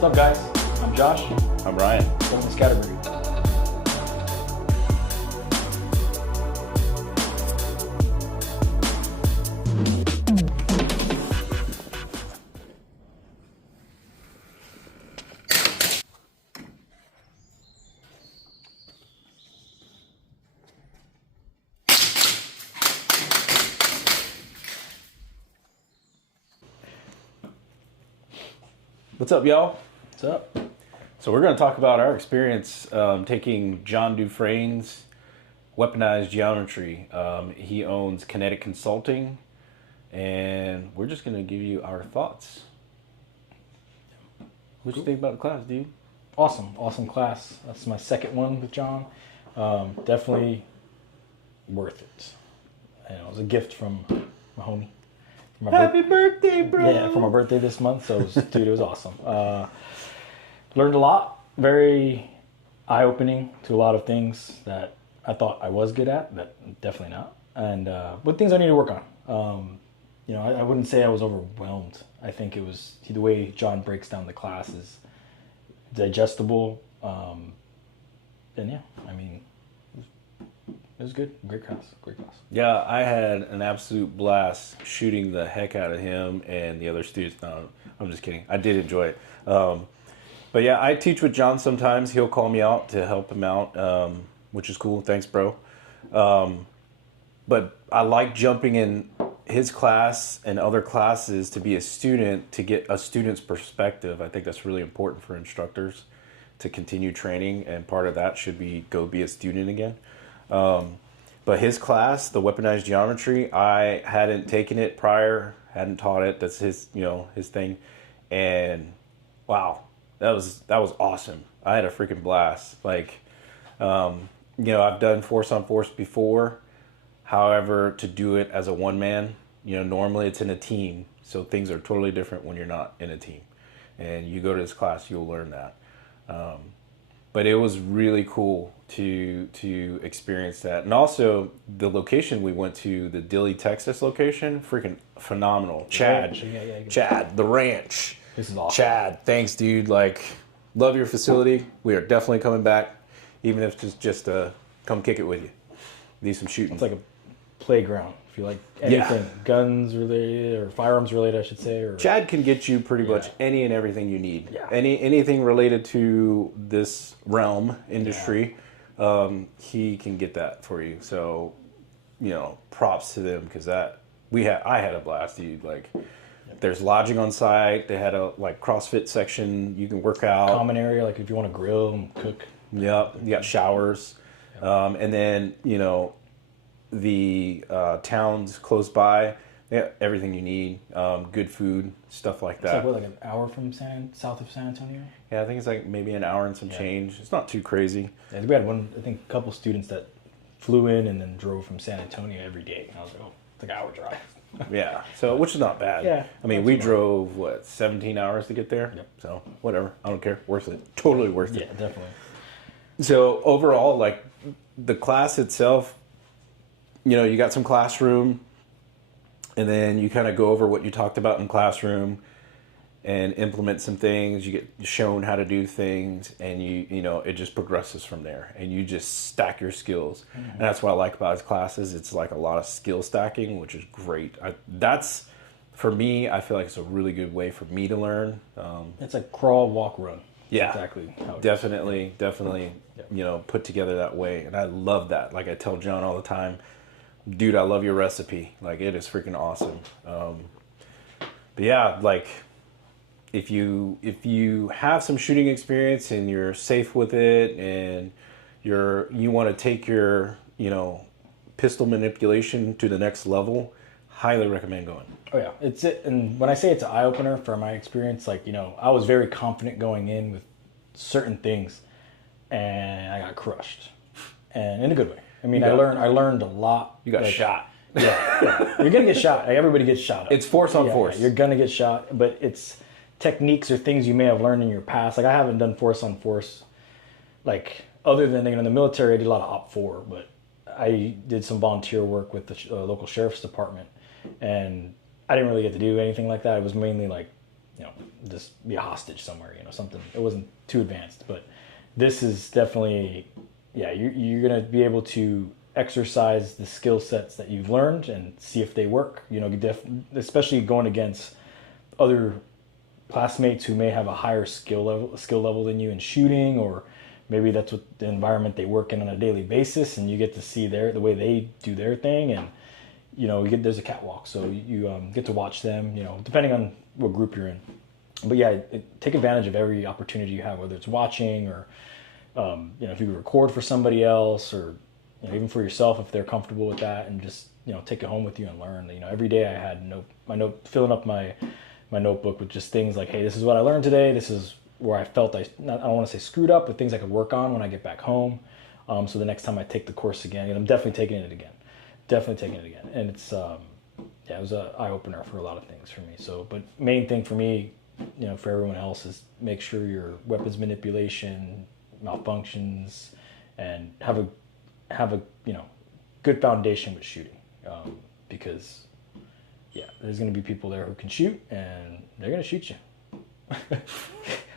What's up, guys? I'm Josh. I'm Ryan. Welcome to Scatterbury. What's up, y'all? What's up? So we're going to talk about our experience taking John Dufresne's Weaponized Geometry. He owns Kinetic Consulting, and we're just going to give you our thoughts. What you think about the class, dude? Awesome class. That's my second one with John. Definitely worth it. And it was a gift from my homie. Happy birthday, bro! Yeah, for my birthday this month. So, it was awesome. Learned a lot. Very eye-opening to a lot of things that I thought I was good at, but definitely not. And but things I need to work on. I wouldn't say I was overwhelmed. I think it was the way John breaks down the class is digestible. And yeah, I mean, it was good. Great class. Yeah, I had an absolute blast shooting the heck out of him and the other students. No, I'm just kidding. I did enjoy it. But yeah, I teach with John sometimes. He'll call me out to help him out, which is cool. Thanks, bro. But I like jumping in his class and other classes to be a student, to get a student's perspective. I think that's really important for instructors to continue training, and part of that should be go be a student again. But his class, the Weaponized Geometry, I hadn't taken it prior, hadn't taught it. That's his, his thing. And wow, that was awesome. I had a freaking blast. Like, I've done force on force before. However, to do it as a one man, normally it's in a team. So things are totally different when you're not in a team. And you go to this class, you'll learn that. But it was really cool to experience that. And also the location we went to, the Dilley, Texas location, freaking phenomenal. Chad, the ranch. This is awesome. Chad, thanks, dude. Like, love your facility. We are definitely coming back, even if it's just come kick it with you. Do some shooting. It's like a playground. If you like anything, guns related or firearms related, I should say. Or Chad can get you pretty much any and everything you need. Yeah. Anything related to this realm industry, he can get that for you. So, props to them, because I had a blast, dude. Like, there's lodging on site. They had a CrossFit section you can work out. Common area, like if you want to grill and cook. Yep, you got showers, and then the towns close by. They have everything you need, good food, stuff like that. It's like an hour from south of San Antonio? Yeah, I think it's like maybe an hour and some change. It's not too crazy. Yeah, we had a couple students that flew in and then drove from San Antonio every day. And I was like, oh, it's like an hour drive. Yeah, so which is not bad. Yeah. I mean, we drove, 17 hours to get there? Yep. So, whatever. I don't care. Worth it. Totally worth it. Yeah, definitely. So, overall, the class itself, you got some classroom, and then you kind of go over what you talked about in classroom and implement some things. You get shown how to do things, and it just progresses from there, and you just stack your skills. Mm-hmm. And that's what I like about his classes. It's like a lot of skill stacking, which is great. That's, for me, I feel like it's a really good way for me to learn. It's like crawl, walk, run. Yeah, exactly. Definitely, put together that way. And I love that. Like I tell John all the time, dude, I love your recipe. Like, it is freaking awesome. But yeah, if you have some shooting experience and you're safe with it, and you want to take your pistol manipulation to the next level, highly recommend going. Oh yeah, and when I say it's an eye opener from my experience, I was very confident going in with certain things, and I got crushed, and in a good way. I mean, I learned a lot. You got shot. Yeah, you're gonna get shot. Everybody gets shot. It's force on force. You're gonna get shot, but it's techniques or things you may have learned in your past. Like, I haven't done force on force, other than in the military. I did a lot of OP4, but I did some volunteer work with the local sheriff's department, and I didn't really get to do anything like that. It was mainly just be a hostage somewhere, something. It wasn't too advanced, but this is definitely, you're going to be able to exercise the skill sets that you've learned and see if they work, especially going against other classmates who may have a higher skill level than you in shooting, or maybe that's what the environment they work in on a daily basis, and you get to see the way they do their thing, and there's a catwalk, so you get to watch them, depending on what group you're in. But take advantage of every opportunity you have, whether it's watching or if you record for somebody else, or even for yourself if they're comfortable with that, and just take it home with you and learn. Every day I had filling up my notebook with just things like, hey, this is what I learned today. This is where I felt I don't want to say screwed up, but things I could work on when I get back home. So the next time I take the course again, I'm definitely taking it again. And it's it was an eye opener for a lot of things for me. So, but main thing for me, for everyone else, is make sure your weapons manipulation malfunctions, and have a good foundation with shooting, because there's going to be people there who can shoot, and they're going to shoot you.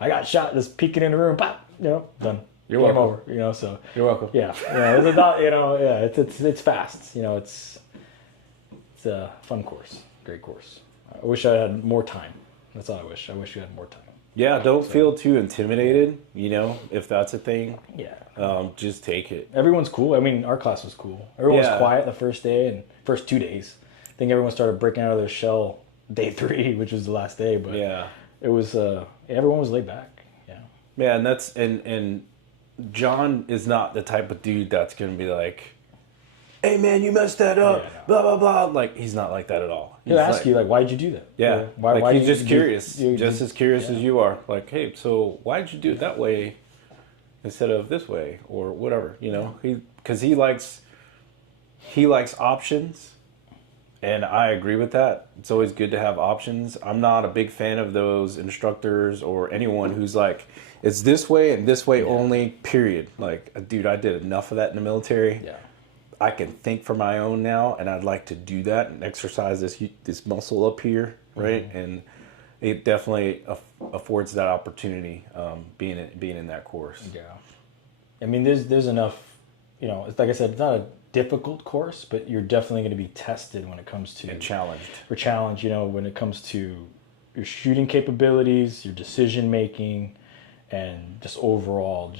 I got shot just peeking in the room, pop, done. You're Game welcome. over, so. You're welcome. It's fast. It's a fun course, great course. I wish I had more time. That's all I wish. I wish you had more time. Yeah, don't feel too intimidated, if that's a thing. Yeah. Just take it. Everyone's cool. I mean, our class was cool. Everyone was quiet the first day and first 2 days. I think everyone started breaking out of their shell day 3, which was the last day. But it was everyone was laid back. Yeah. Yeah, and that's and John is not the type of dude that's gonna be like, "Hey man, you messed that up," blah blah blah. Like, he's not like that at all. He'll ask you, like, why'd you do that? Yeah. Why he's just curious. Just as curious as you are. Like, hey, so why'd you do it that way instead of this way, or whatever, Because he likes options, and I agree with that. It's always good to have options. I'm not a big fan of those instructors or anyone who's like, it's this way and this way only, period. Like, dude, I did enough of that in the military. Yeah. I can think for my own now, and I'd like to do that and exercise this muscle up here, right? Mm-hmm. And it definitely affords that opportunity, being in that course. Yeah, I mean, there's enough. It's like I said, it's not a difficult course, but you're definitely going to be tested when it comes to challenged. Or challenged, when it comes to your shooting capabilities, your decision making, and just overall,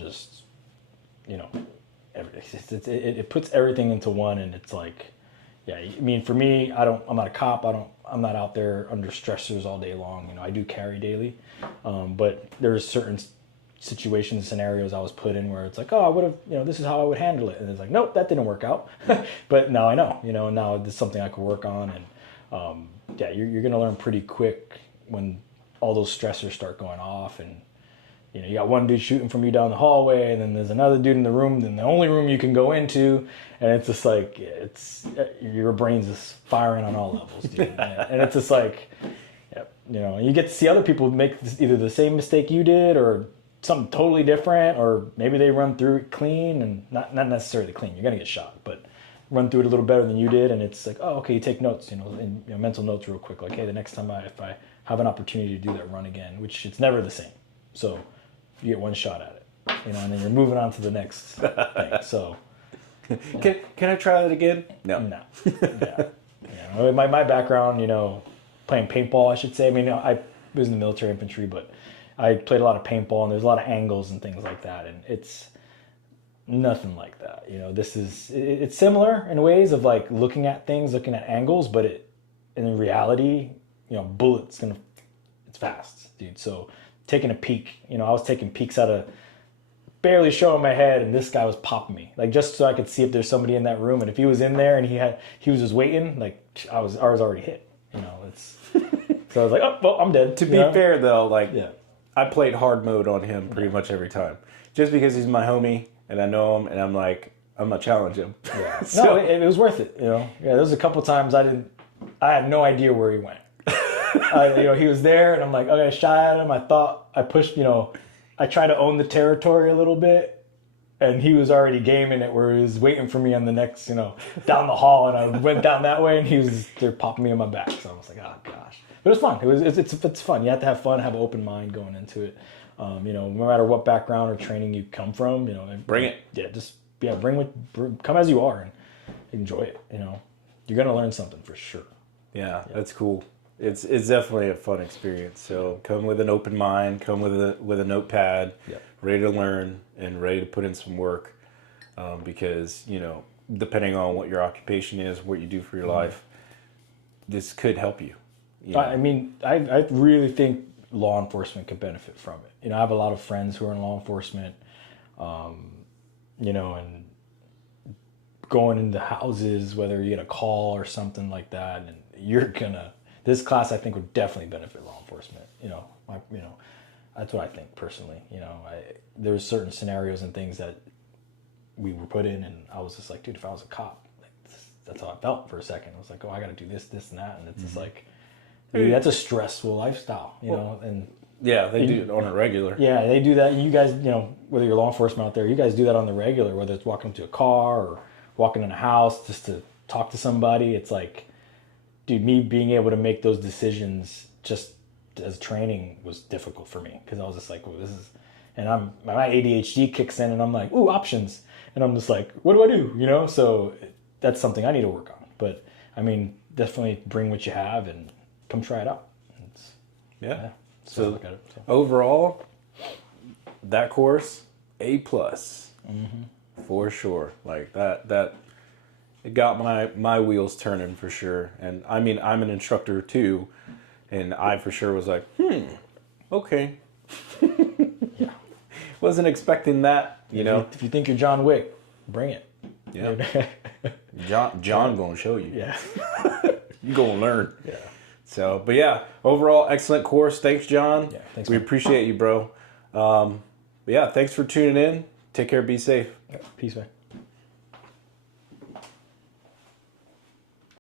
it puts everything into one, and it's like, I mean, for me, I'm not a cop. I'm not out there under stressors all day long. I do carry daily, but there's certain situations, scenarios I was put in where it's like, oh, I would have, this is how I would handle it, and it's like, nope, that didn't work out. But now I know, now this is something I could work on, and you're gonna learn pretty quick when all those stressors start going off, and you got one dude shooting from you down the hallway, and then there's another dude in the room, then the only room you can go into, and it's just like, your brain's just firing on all levels, dude. And it's just like, you get to see other people make either the same mistake you did, or something totally different, or maybe they run through it clean, and not necessarily clean. You're gonna get shot, but run through it a little better than you did, and it's like, oh, okay, you take notes, mental notes real quick, like, hey, the next time if I have an opportunity to do that, run again, which it's never the same. So you get one shot at it, and then you're moving on to the next thing. So, can I try that again? No. Yeah. My background, playing paintball, I should say. I mean, I was in the military infantry, but I played a lot of paintball, and there's a lot of angles and things like that, and it's nothing like that. It's similar in ways of like looking at things, looking at angles, but in reality, bullets it's fast, dude. So taking a peek, I was taking peeks out of barely showing my head, and this guy was popping me, like, just so I could see if there's somebody in that room, and if he was in there and he was just waiting, like, I was already hit, so I was like, oh, well, I'm dead. To be fair though, I played hard mode on him pretty much every time, just because he's my homie and I know him, and I'm like, I'm gonna challenge him. Yeah. So, no, it was worth it. There was a couple times I had no idea where he went. He was there, and I'm like, okay, I shot at him. I thought I pushed, I tried to own the territory a little bit, and he was already gaming it where he was waiting for me on the next, down the hall, and I went down that way, and they're popping me in my back. So I was like, oh gosh. But it was fun. It's fun. You have to have fun, have an open mind going into it. No matter what background or training you come from, bring it. Yeah, come as you are and enjoy it. You're gonna learn something for sure. Yeah, that's cool. It's definitely a fun experience. So come with an open mind, come with a notepad, ready to learn and ready to put in some work, because depending on what your occupation is, what you do for your life, this could help you. I mean, I really think law enforcement could benefit from it. I have a lot of friends who are in law enforcement, and going into houses, whether you get a call or something like that, and this class I think would definitely benefit law enforcement. That's what I think personally. There's certain scenarios and things that we were put in, and I was just like, dude, if I was a cop, that's how I felt for a second. I was like, oh, I got to do this, and that, and it's just like, dude, that's a stressful lifestyle, and yeah, they do it on a regular. Yeah, they do that. You guys, whether you're law enforcement out there, you guys do that on the regular, whether it's walking to a car or walking in a house just to talk to somebody. It's like, dude, me being able to make those decisions just as training was difficult for me because I was just like, well, and my ADHD kicks in and I'm like, ooh, options. And I'm just like, what do I do? So that's something I need to work on. But I mean, definitely bring what you have and come try it out. So look at it. Overall, that course, A+, for sure. Like that it got my wheels turning for sure. And I mean, I'm an instructor too, and I for sure was like, okay. Yeah. Wasn't expecting that, If you think you're John Wick, bring it. Yeah. John gonna show you. Yeah. You gonna learn. Yeah. So, but yeah, overall, excellent course. Thanks, John. Yeah, thanks, we man. appreciate you, bro. But yeah, thanks for tuning in. Take care. Be safe. Peace, man.